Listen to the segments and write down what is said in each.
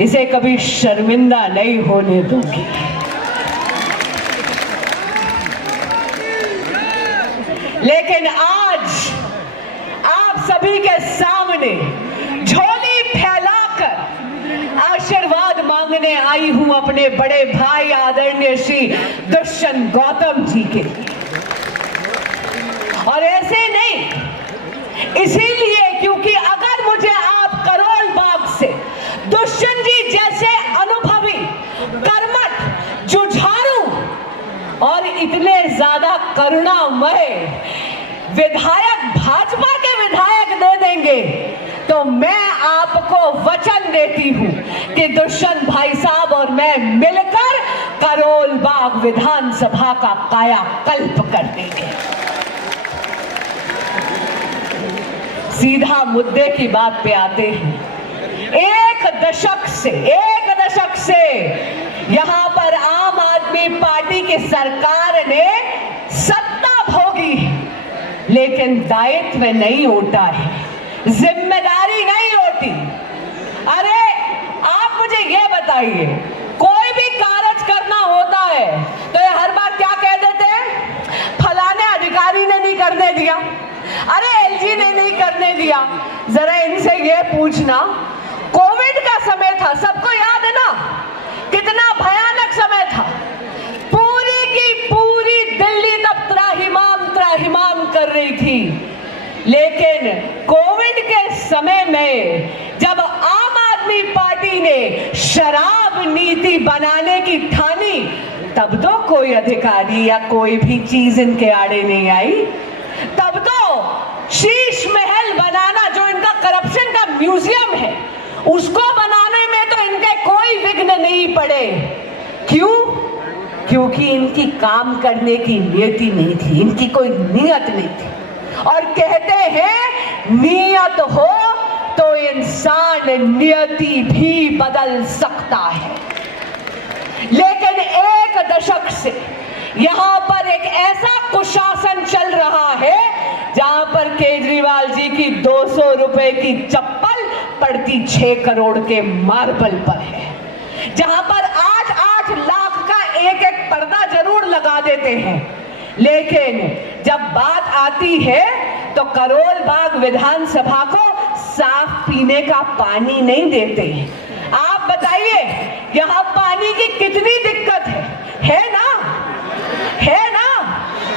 इसे कभी शर्मिंदा नहीं होने दूंगी। लेकिन आज आप सभी के सामने झोली फैलाकर आशीर्वाद मांगने आई हूं अपने बड़े भाई आदरणीय श्री दुष्यंत गौतम जी के। और ऐसे नहीं, इसीलिए क्योंकि अगर मुझे आप करोल बाग से दुष्यंत जी जैसे अनुभवी, कर्मठ, जुझारू और इतने ज्यादा करुणामय विधायक, भाजपा के विधायक दे देंगे तो मैं आपको वचन देती हूं कि दुष्यंत भाई साहब और मैं मिलकर करोल बाग विधानसभा का कायाकल्प कर देंगे। सीधा मुद्दे की बात पे आते हैं। एक दशक से यहां पर आम आदमी पार्टी की सरकार ने सत्ता भोगी है, लेकिन दायित्व नहीं उठा है, जिम्मेदारी नहीं उठी। अरे आप मुझे ये बताइए, कोई भी कार्य करना होता है तो ये हर बार क्या कह देते हैं, फलाने अधिकारी ने नहीं करने दिया, अरे एलजी ने नहीं करने दिया। जरा इनसे ये पूछना, कोविड का समय था, सबको याद है ना, कितना भयानक समय था। पूरी की पूरी दिल्ली तब त्राहिमाम कर रही थी। लेकिन कोविड के समय में जब आम आदमी पार्टी ने शराब नीति बनाने की ठानी, तब तो कोई अधिकारी या कोई भी चीज इनके आड़े नहीं आई। तब तो शीश महल बनाना, जो इनका करप्शन का म्यूजियम है, उसको बनाने में तो इनके कोई विघ्न नहीं पड़े। क्यों? क्योंकि इनकी काम करने की नियति नहीं थी, इनकी कोई नियत नहीं थी। और कहते हैं नियत हो तो इंसान नियति भी बदल सकता है। लेकिन एक दशक से यहां पर एक ऐसा कुशासन चल रहा है जहां पर केजरीवाल जी की 200 रुपए की चप्पल पड़ती 6 करोड़ के मार्बल पर है, जहां पर 8-8 लाख का एक पर्दा जरूर लगा देते हैं, लेकिन जब बात आती है तो करोल बाग विधानसभा को साफ पीने का पानी नहीं देते। आप बताइए, यहां पानी की कितनी दिक्कत है ना? है ना?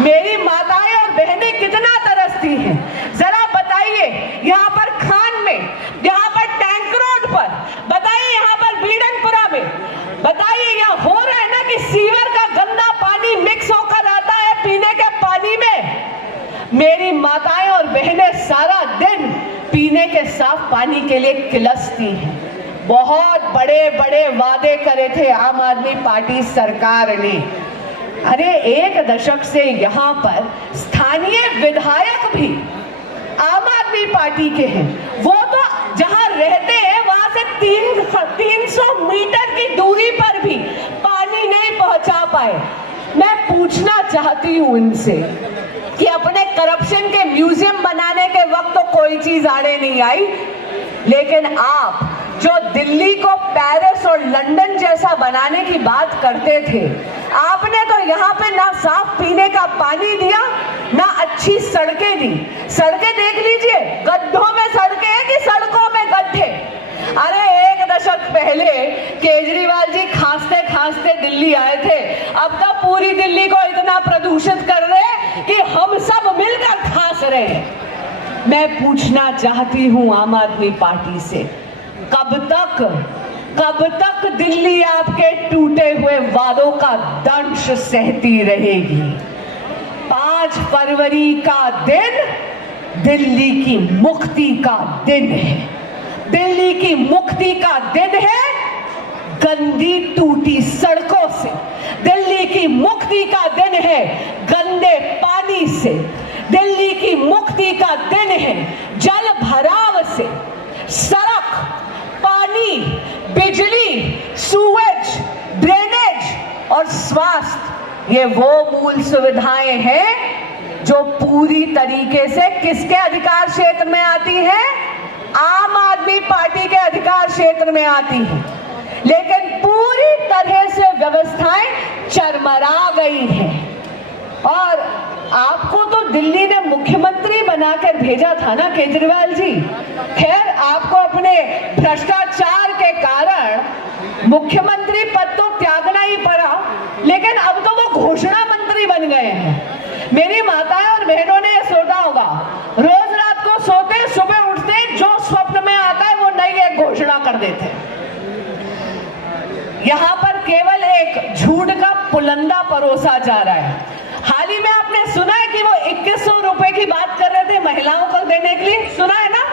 मेरी माताएं और बहनें कितना तरसती हैं। जरा बताइए, यहाँ पर खान में, यहाँ पर टैंक रोड पर, बताइए यहाँ पर बीडनपुरा में, बताइए यहाँ हो रहा है ना कि सीवर का गंदा पानी मिक्स होकर आता है पीने के पानी में। मेरी माताएं और बहनें सारा दिन पीने के साफ पानी के लिए किलसती हैं। बहुत बड़े बड़े वादे करे थे आम आदमी पार्टी सरकार ने। अरे एक दशक से यहाँ पर स्थानीय विधायक भी आम आदमी पार्टी के हैं, वो तो जहाँ रहते हैं वहां से 300 मीटर की दूरी पर भी पानी नहीं पहुंचा पाए। मैं पूछना चाहती हूँ इनसे कि अपने करप्शन के म्यूजियम बनाने के वक्त तो कोई चीज आड़े नहीं आई, लेकिन आप जो दिल्ली को पेरिस और लंदन जैसा बनाने की बात करते थे, आपने तो यहाँ पे ना साफ पीने का पानी दिया, ना अच्छी सड़कें दी। सड़कें देख लीजिए, गड्ढों में सड़कें हैं कि सड़कों में गड्ढे। अरे एक दशक पहले केजरीवाल जी खांसते खांसते दिल्ली आए थे, अब तो पूरी दिल्ली को इतना प्रदूषित कर रहे हैं कि हम सब मिलकर खांस रहे हैं। मैं पूछना चाहती हूँ आम आदमी पार्टी से, कब तक दिल्ली आपके टूटे हुए वादों का दंश सहती रहेगी? 5 फरवरी का दिन दिल्ली की मुक्ति का दिन है। दिल्ली की मुक्ति का दिन है गंदी टूटी सड़कों से। दिल्ली की मुक्ति का दिन है गंदे पानी से। दिल्ली की मुक्ति का दिन है जल भराव से। सड़क, पानी, बिजली, सूवेज, ड्रेनेज और स्वास्थ्य, ये वो मूल सुविधाएं हैं जो पूरी तरीके से किसके अधिकार क्षेत्र में आती है? आम आदमी पार्टी के अधिकार क्षेत्र में आती है। लेकिन पूरी तरह से व्यवस्थाएं चरमरा गई हैं। और आपको तो दिल्ली ने मुख्यमंत्री बनाकर भेजा था ना केजरीवाल जी। खैर, आपको अपने भ्रष्टाचार के कारण मुख्यमंत्री पद तो त्यागना ही पड़ा, लेकिन अब तो वो घोषणा मंत्री बन गए हैं। मेरी माताएं और बहनों ने ये सोचा होगा, रोज रात को सोते, सुबह उठते, जो स्वप्न में आता है वो नई एक घोषणा कर देते। यहाँ पर केवल एक झूठ का पुलंदा परोसा जा रहा है। हाल ही में आपने सुना है कि वो 2100 रुपए की बात कर रहे थे महिलाओं को देने के लिए, सुना है ना?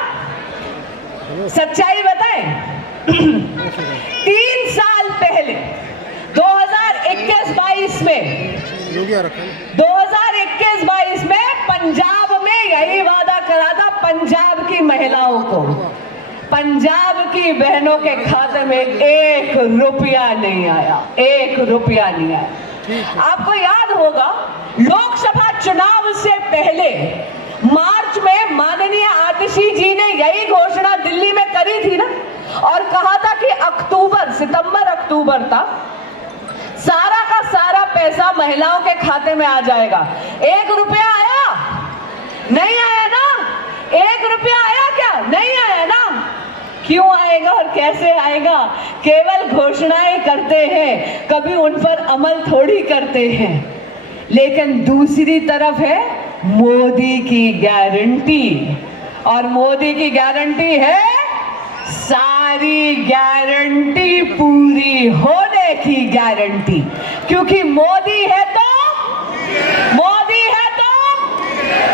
सच्चाई बताएं। 3 साल पहले 2021-22 में 2021-22 में पंजाब में यही वादा करा था पंजाब की महिलाओं को, पंजाब की बहनों के खाते में 1 रुपया नहीं आया, 1 रुपया नहीं आया। आपको याद होगा, लोकसभा चुनाव से पहले मार्च में माननीय आतिशी जी ने यही घोषणा दिल्ली में करी थी ना, और कहा था कि सितंबर अक्टूबर तक सारा का सारा पैसा महिलाओं के खाते में आ जाएगा। 1 रुपया आया? नहीं आया ना? 1 रुपया आया क्या? नहीं आया ना? क्यों आएगा और कैसे आएगा? केवल घोषणाएं करते हैं, कभी उन पर अमल थोड़ी करते हैं। लेकिन दूसरी तरफ है मोदी की गारंटी, और मोदी की गारंटी है सारी गारंटी पूरी होने की गारंटी, क्योंकि मोदी है तो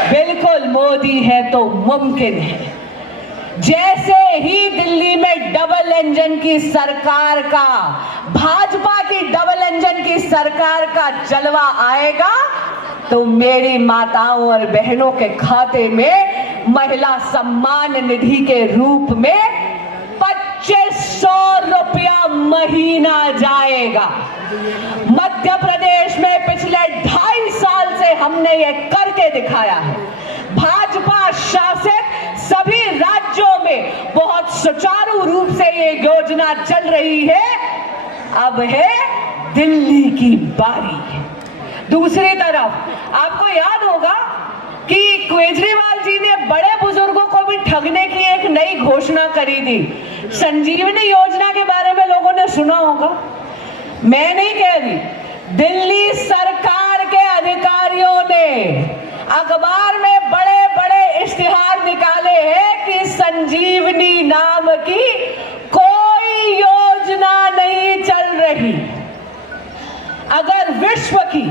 बिल्कुल मोदी है तो मुमकिन है। जैसे ही दिल्ली में डबल इंजन की सरकार का, भाजपा की डबल इंजन की सरकार का जलवा आएगा, तो मेरी माताओं और बहनों के खाते में महिला सम्मान निधि के रूप में 2500 रुपया महीना जाएगा। मध्य प्रदेश में पिछले 2.5 साल से हमने ये करके दिखाया है। भाजपा शासित सभी राज्यों में बहुत सुचारू रूप से ये योजना चल रही है। अब है दिल्ली की बारी। दूसरी तरफ आपको याद होगा कि केजरीवाल जी ने बड़े बुजुर्गों को भी ठगने की एक नई घोषणा करी थी। संजीवनी योजना के बारे में लोगों ने सुना होगा, मैं नहीं कह रही, दिल्ली सरकार के अधिकारियों ने अखबार में बड़े बड़े इश्तिहार निकाले हैं कि संजीवनी नाम की कोई योजना नहीं चल रही। अगर विश्व की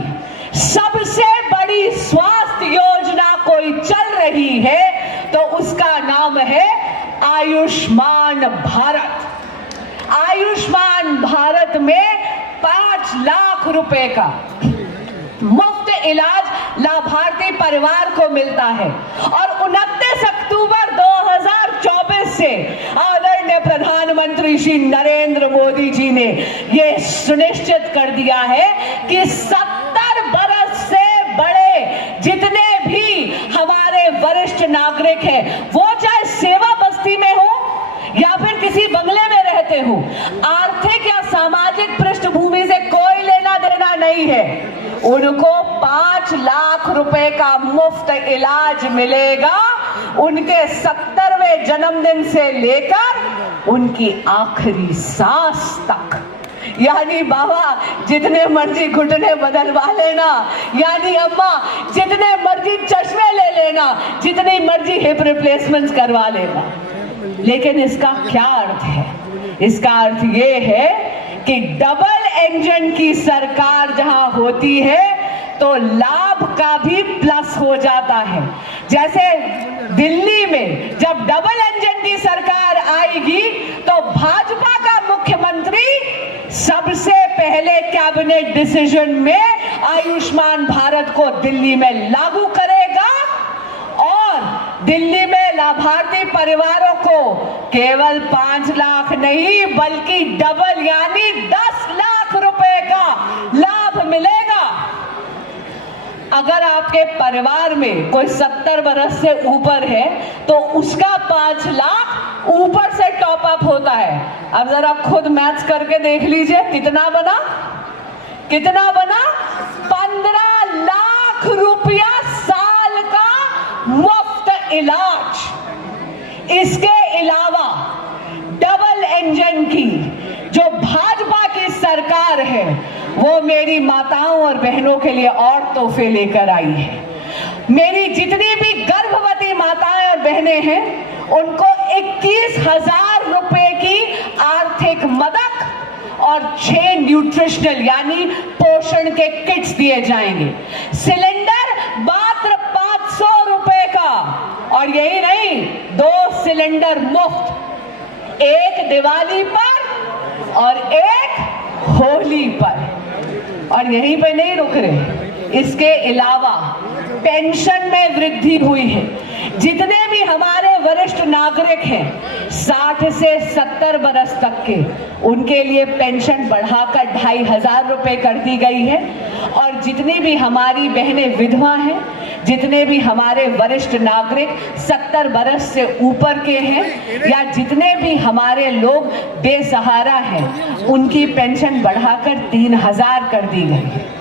सबसे बड़ी स्वास्थ्य योजना कोई चल रही है तो उसका नाम है आयुष्मान भारत। आयुष्मान भारत में 5 लाख रुपए का मुफ्त इलाज लाभार्थी परिवार को मिलता है। और 29 अक्टूबर 2024 से आदरणीय प्रधानमंत्री श्री नरेंद्र मोदी जी ने यह सुनिश्चित कर दिया है कि 70 बरस से बड़े जितने भी हमारे वरिष्ठ नागरिक हैं, वो चाहे सेवा बस्ती में हो या फिर किसी बंगले में रहते हो, आर्थिक या सामाजिक पृष्ठभूमि से कोई लेना देना नहीं है, उनको 5 लाख रुपए का मुफ्त इलाज मिलेगा, उनके 70वें जन्मदिन से लेकर उनकी आखिरी सांस तक। यानी बाबा जितने मर्जी घुटने बदलवा लेना, यानी अम्मा जितने मर्जी चश्मे ले लेना, जितनी मर्जी हिप रिप्लेसमेंट्स करवा लेना। लेकिन इसका क्या अर्थ है? इसका अर्थ ये है कि डबल इंजन की सरकार जहां होती है तो लाभ का भी प्लस हो जाता है। जैसे दिल्ली में जब डबल इंजन की सरकार आएगी तो भाजपा का मुख्यमंत्री सबसे पहले कैबिनेट डिसीजन में आयुष्मान भारत को दिल्ली में लागू करेगा और दिल्ली में लाभार्थी परिवारों को केवल 5 लाख नहीं बल्कि डबल यानी 10 लाख रुपए का लाभ मिलेगा। अगर आपके परिवार में कोई 70 बरस से ऊपर है तो उसका 5 लाख ऊपर से टॉप अप होता है। है। अब जरा खुद मैथ्स करके देख लीजिए, कितना बना 15 लाख रुपया साल का मुफ्त इलाज। इसके अलावा डबल इंजन की जो भाजपा की सरकार है वो मेरी माताओं और बहनों के लिए और तोहफे लेकर आई है। मेरी जितनी भी गर्भवती माताएं और बहनें हैं उनको 21,000 रुपए की आर्थिक मदद और 6 न्यूट्रिशनल यानी पोषण के किट्स दिए जाएंगे। सिलेंडर मात्र 500 रुपए का, और यही नहीं 2 सिलेंडर मुफ्त, एक दिवाली पर और एक होली पर। और यहीं पे नहीं रुक रहे, इसके अलावा पेंशन में वृद्धि हुई है। जितने भी हमारे वरिष्ठ नागरिक हैं 60 से 70 बरस तक के, उनके लिए पेंशन बढ़ाकर 2,500 रुपए कर दी गई है। और जितनी भी हमारी बहनें विधवा हैं, जितने भी हमारे वरिष्ठ नागरिक 70 बरस से ऊपर के हैं, या जितने भी हमारे लोग बेसहारा हैं, उनकी पेंशन बढ़ाकर 3,000 कर दी गई है।